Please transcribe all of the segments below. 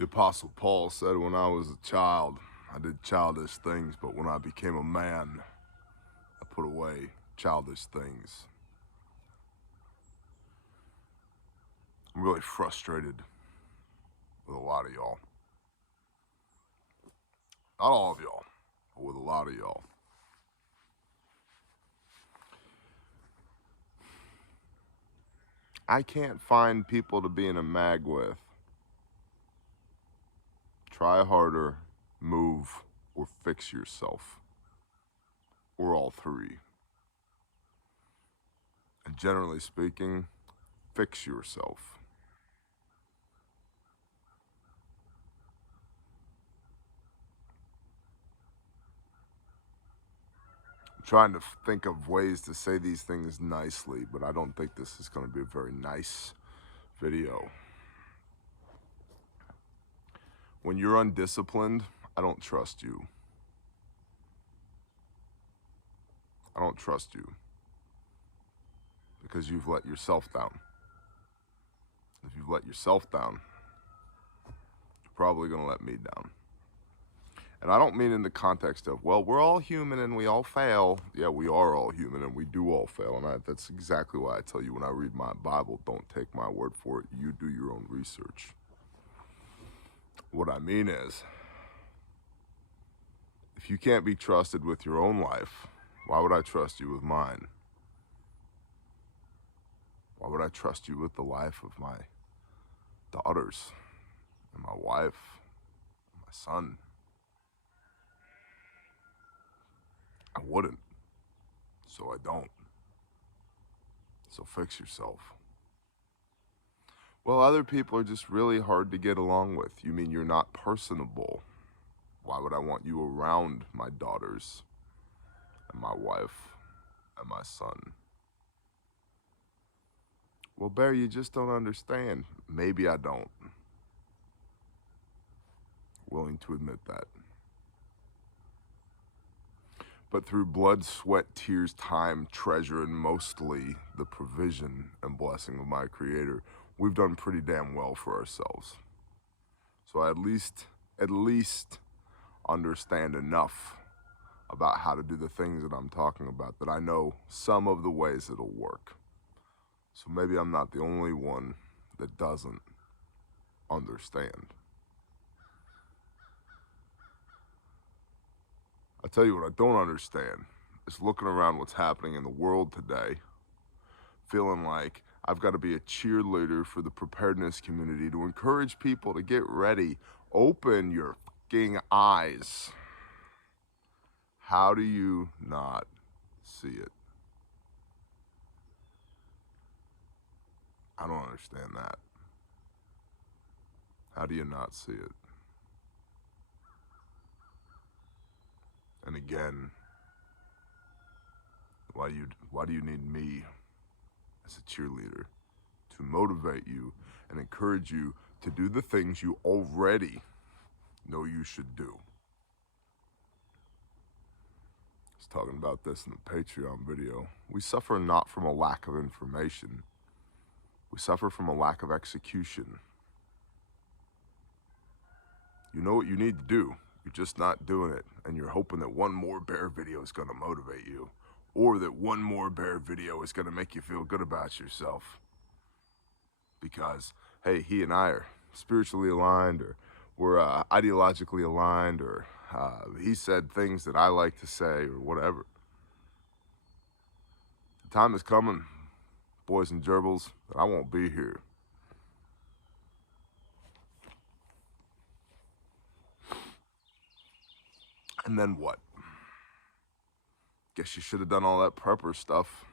The Apostle Paul said, when I was a child, I did childish things, but when I became a man, I put away childish things. I'm really frustrated with a lot of y'all. Not all of y'all, but with a lot of y'all. I can't find people to be in a mag with. Try harder, move, or fix yourself. Or all three. And generally speaking, fix yourself. I'm trying to think of ways to say these things nicely, but I don't think this is going to be a very nice video. When you're undisciplined, I don't trust you. I don't trust you because you've let yourself down. If you've let yourself down, you're probably going to let me down. And I don't mean in the context of, well, we're all human and we all fail. Yeah, we are all human and we do all fail. And that's exactly why I tell you when I read my Bible, don't take my word for it. You do your own research. What I mean is, if you can't be trusted with your own life, why would I trust you with mine? Why would I trust you with the life of my daughters and my wife, and my son? I wouldn't, so I don't. So fix yourself. Well, other people are just really hard to get along with. You mean you're not personable? Why would I want you around my daughters and my wife and my son? Well, Barry, you just don't understand. Maybe I don't. Willing to admit that. But through blood, sweat, tears, time, treasure, and mostly the provision and blessing of my Creator, we've done pretty damn well for ourselves. So I at least understand enough about how to do the things that I'm talking about that I know some of the ways it'll work. So maybe I'm not the only one that doesn't understand. I tell you what I don't understand is looking around what's happening in the world today, feeling like I've got to be a cheerleader for the preparedness community to encourage people to get ready. Open your fucking eyes. How do you not see it? I don't understand that. How do you not see it? And again, why do you need me as a cheerleader to motivate you and encourage you to do the things you already know you should do? I was talking about this in the Patreon video. We suffer not from a lack of information. We suffer from a lack of execution. You know what you need to do. You're just not doing it, and you're hoping that one more bear video is going to motivate you, or that one more bear video is going to make you feel good about yourself. Because, hey, he and I are spiritually aligned, or we're ideologically aligned, or he said things that I like to say, or whatever. The time is coming, boys and gerbils, that I won't be here. And then what? Guess you should have done all that prepper stuff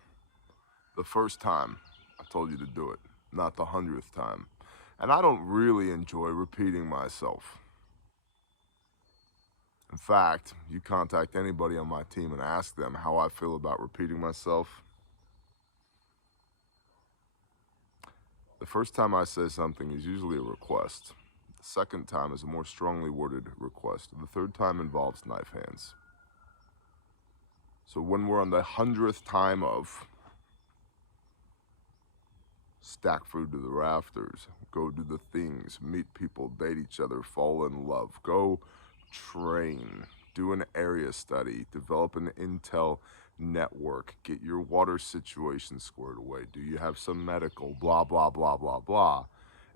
the first time I told you to do it, not the 100th time. And I don't really enjoy repeating myself. In fact, you contact anybody on my team and ask them how I feel about repeating myself. The first time I say something is usually a request. The second time is a more strongly worded request. The third time involves knife hands. So when we're on the 100th time of stack food to the rafters, go do the things, meet people, date each other, fall in love, go train, do an area study, develop an intel network, get your water situation squared away, do you have some medical, blah, blah, blah, blah, blah.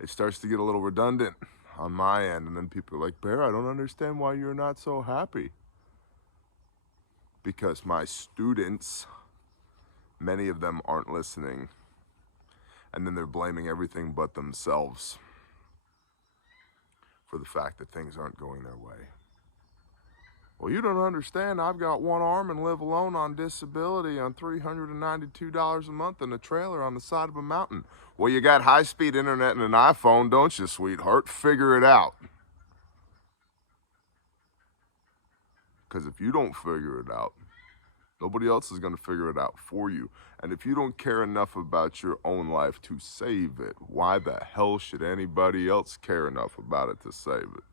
It starts to get a little redundant on my end, and then people are like, Bear, I don't understand why you're not so happy. Because my students, many of them aren't listening, and then they're blaming everything but themselves for the fact that things aren't going their way. Well, you don't understand. I've got one arm and live alone on disability on $392 a month in a trailer on the side of a mountain. Well, you got high-speed internet and an iPhone, don't you, sweetheart? Figure it out. Because if you don't figure it out, nobody else is going to figure it out for you. And if you don't care enough about your own life to save it, why the hell should anybody else care enough about it to save it?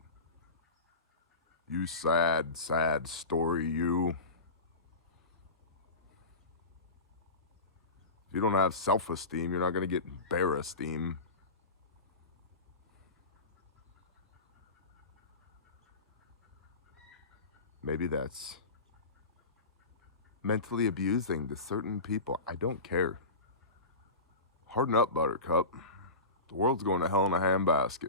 You sad, sad story, you. If you don't have self-esteem, you're not going to get bear-esteem. Maybe that's mentally abusing to certain people. I don't care. Harden up, Buttercup. The world's going to hell in a handbasket.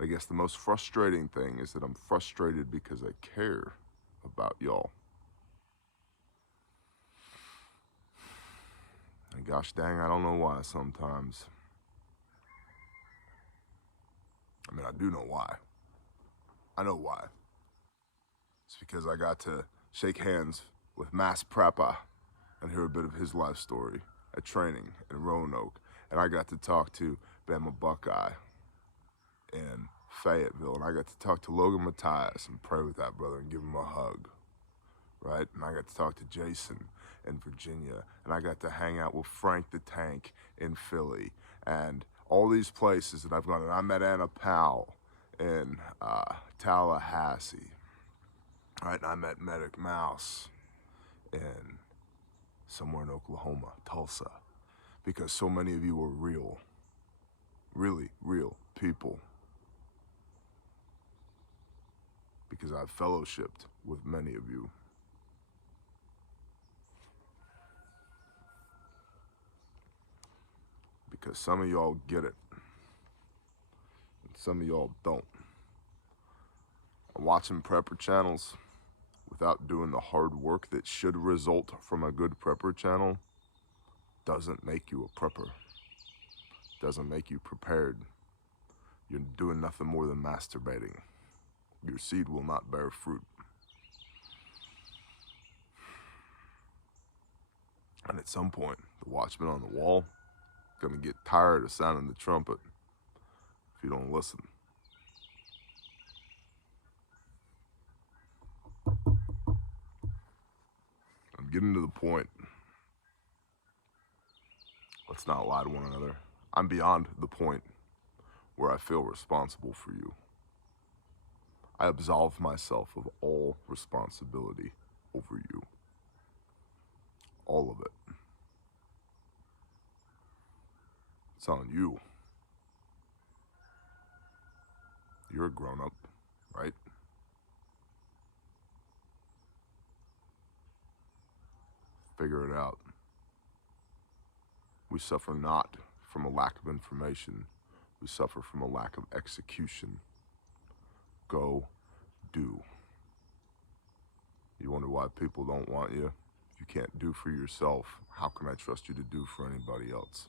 I guess the most frustrating thing is that I'm frustrated because I care about y'all. And gosh dang, I don't know why sometimes. I mean, I do know why. I know why. It's because I got to shake hands with Mass Preppa and hear a bit of his life story at training in Roanoke. And I got to talk to Bama Buckeye in Fayetteville. And I got to talk to Logan Matthias and pray with that brother and give him a hug. Right? And I got to talk to Jason in Virginia. And I got to hang out with Frank the Tank in Philly. And all these places that I've gone. And I met Anna Powell in Tallahassee. Right? And I met Medic Mouse in somewhere in Oklahoma, Tulsa. Because so many of you are real. Really real people. Because I've fellowshipped with many of you. Because some of y'all get it. And some of y'all don't. Watching prepper channels without doing the hard work that should result from a good prepper channel doesn't make you a prepper. Doesn't make you prepared. You're doing nothing more than masturbating. Your seed will not bear fruit. And at some point, the watchman on the wall is going to get tired of sounding the trumpet if you don't listen. I'm getting to the point. Let's not lie to one another. I'm beyond the point where I feel responsible for you. I absolve myself of all responsibility over you. All of it. It's on you. You're a grown-up, right? Figure it out. We suffer not from a lack of information. We suffer from a lack of execution. Go do. You wonder why people don't want you? If you can't do for yourself, how can I trust you to do for anybody else?